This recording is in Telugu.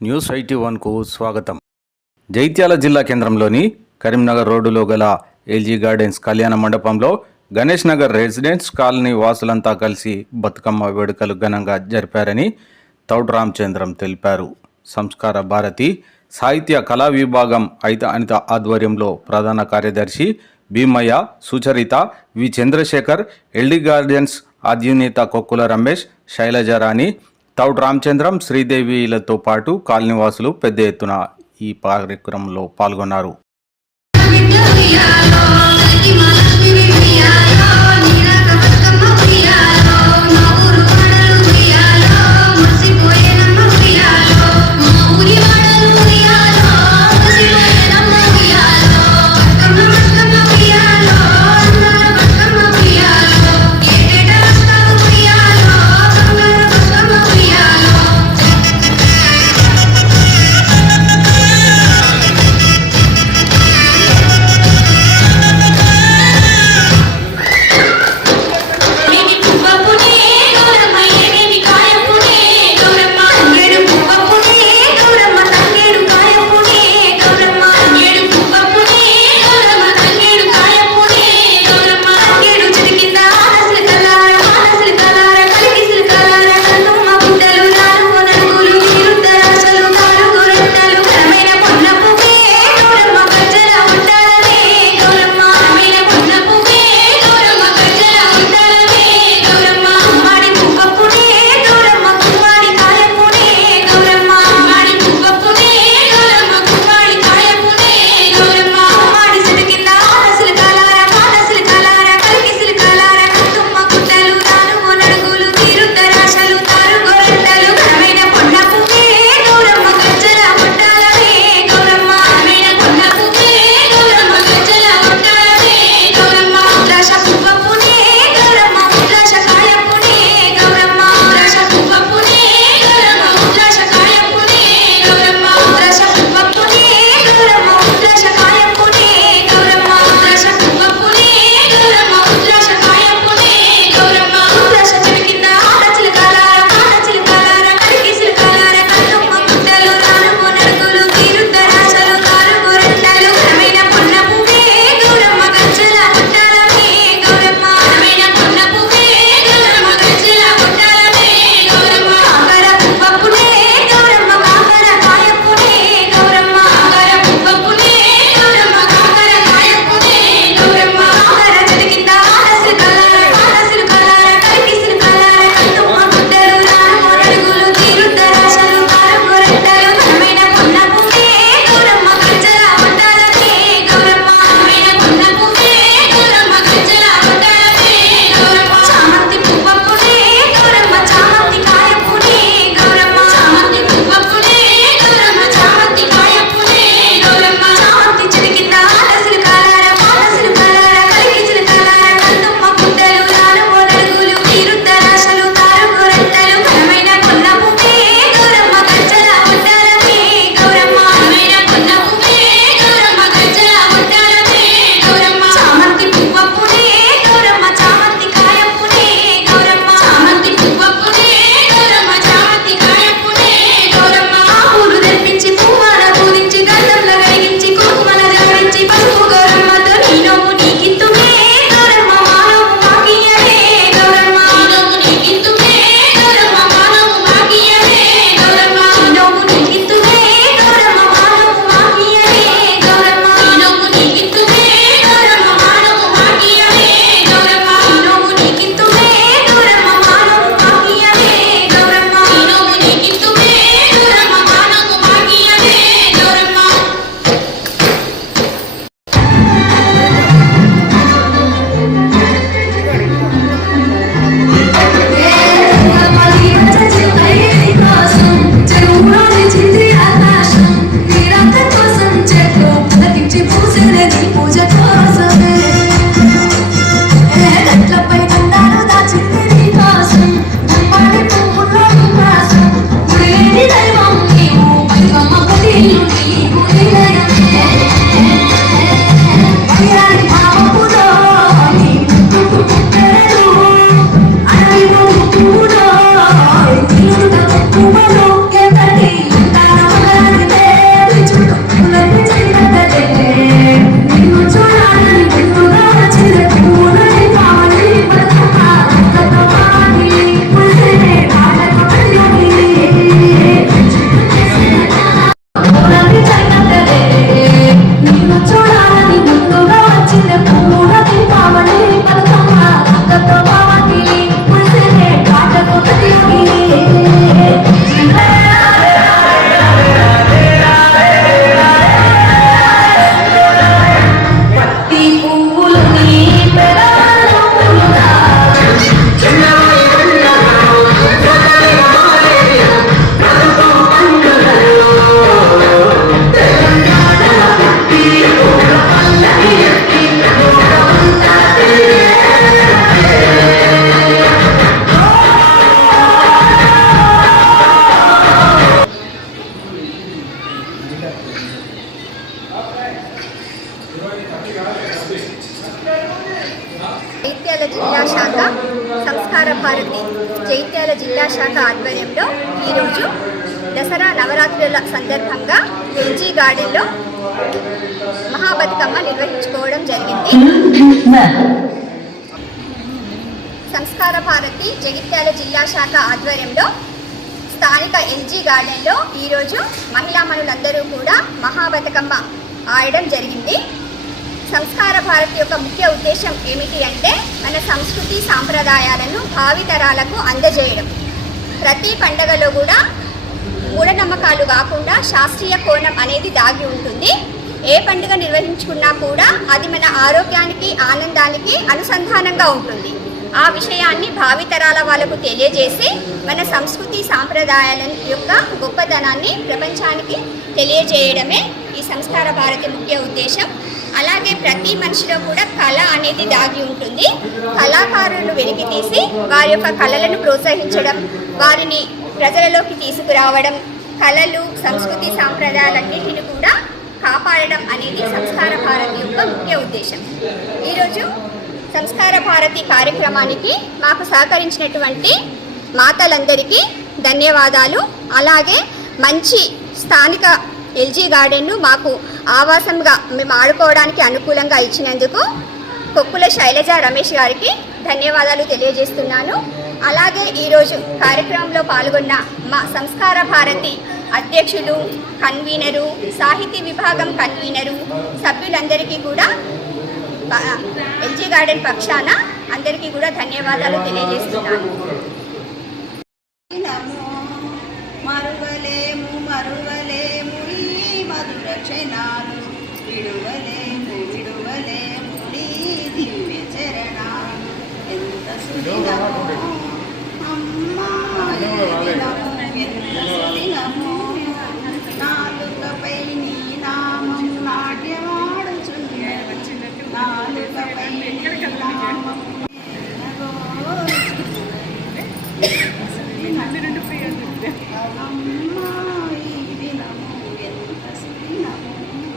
న్యూస్ 81కు స్వాగతం. జైత్యాల జిల్లా కేంద్రంలోని కరీంనగర్ రోడ్డులో గల ఎల్జీ గార్డెన్స్ కళ్యాణ మండపంలో గణేష్ నగర్ రెసిడెన్స్ కాలనీ వాసులంతా కలిసి బతుకమ్మ వేడుకలు ఘనంగా జరిపారని తౌడ్ రామచంద్రం తెలిపారు. సంస్కార భారతి సాహిత్య కళా విభాగం అనిత ఆధ్వర్యంలో ప్రధాన కార్యదర్శి భీమయ్య, సుచరిత, వి చంద్రశేఖర్, ఎల్జీ గార్డెన్స్ అధినేత కొక్కుల రమేష్, శైలజారాణి, తౌడ్ రామచంద్రం, శ్రీదేవిలతో పాటు కాలనీవాసులు పెద్ద ఎత్తున ఈ కార్యక్రమంలో పాల్గొన్నారు. Thank you. జిల్లా శాఖ ఆధ్వర్యంలో ఈరోజు దసరా నవరాత్రుల సందర్భంగా ఎల్జీ గార్డెన్లో మహాబతుకమ్మ నిర్వహించుకోవడం జరిగింది. సంస్కార భారతి జగిత్యాల జిల్లా శాఖ ఆధ్వర్యంలో స్థానిక ఎల్జీ గార్డెన్లో ఈరోజు మహిళామణులందరూ కూడా మహాబతుకమ్మ ఆడడం జరిగింది. సంస్కార భారతి యొక్క ముఖ్య ఉద్దేశం ఏమిటి అంటే మన సంస్కృతి సాంప్రదాయాలను భావితరాలకు అందజేయడం. ప్రతి పండగలో కూడా మూఢనమ్మకాలు కాకుండా శాస్త్రీయ కోణం అనేది దాగి ఉంటుంది. ఏ పండుగ నిర్వహించుకున్నా కూడా అది మన ఆరోగ్యానికి ఆనందానికి అనుసంధానంగా ఉంటుంది. ఆ విషయాన్ని భావితరాల వాళ్ళకు తెలియజేసి మన సంస్కృతి సాంప్రదాయాల యొక్క గొప్పతనాన్ని ప్రపంచానికి తెలియజేయడమే ఈ సంస్కార భారతి ముఖ్య ఉద్దేశం. అలాగే ప్రతి మనిషిలో కూడా కళ అనేది దాగి ఉంటుంది. కళాకారులను వెలికితీసి వారి యొక్క కళలను ప్రోత్సహించడం, వారిని ప్రజలలోకి తీసుకురావడం, కళలు సంస్కృతి సాంప్రదాయాలన్నింటినీ కూడా కాపాడడం అనేది సంస్కార భారతి యొక్క ముఖ్య ఉద్దేశం. ఈరోజు సంస్కార భారతి కార్యక్రమానికి మాకు సహకరించినటువంటి మాతలందరికీ ధన్యవాదాలు. అలాగే మంచి స్థానిక ఎల్జీ గార్డెన్ను మాకు ఆవాసంగా మేము ఆడుకోవడానికి అనుకూలంగా ఇచ్చినందుకు కొక్కుల శైలజ రమేష్ గారికి ధన్యవాదాలు తెలియజేస్తున్నాను. అలాగే ఈరోజు కార్యక్రమంలో పాల్గొన్న మా సంస్కార భారతి అధ్యక్షులు, కన్వీనరు, సాహితీ విభాగం కన్వీనరు, సభ్యులందరికీ కూడా ఎల్జీ గార్డెన్ పక్షాన అందరికీ కూడా ధన్యవాదాలు తెలియజేస్తున్నాను. మరువలేము మరువలేము ఈ మధుర క్షణాలు, విడువలేము విడువలేము నీ దివ్య చరణాలు. ఎంత సుదినమో అమ్మా ఈ దినము, ఎంత సుదినమో నాలుకపై నీ నామం నాట్యమాడుచున్నది, నాలుకపై నీ నామం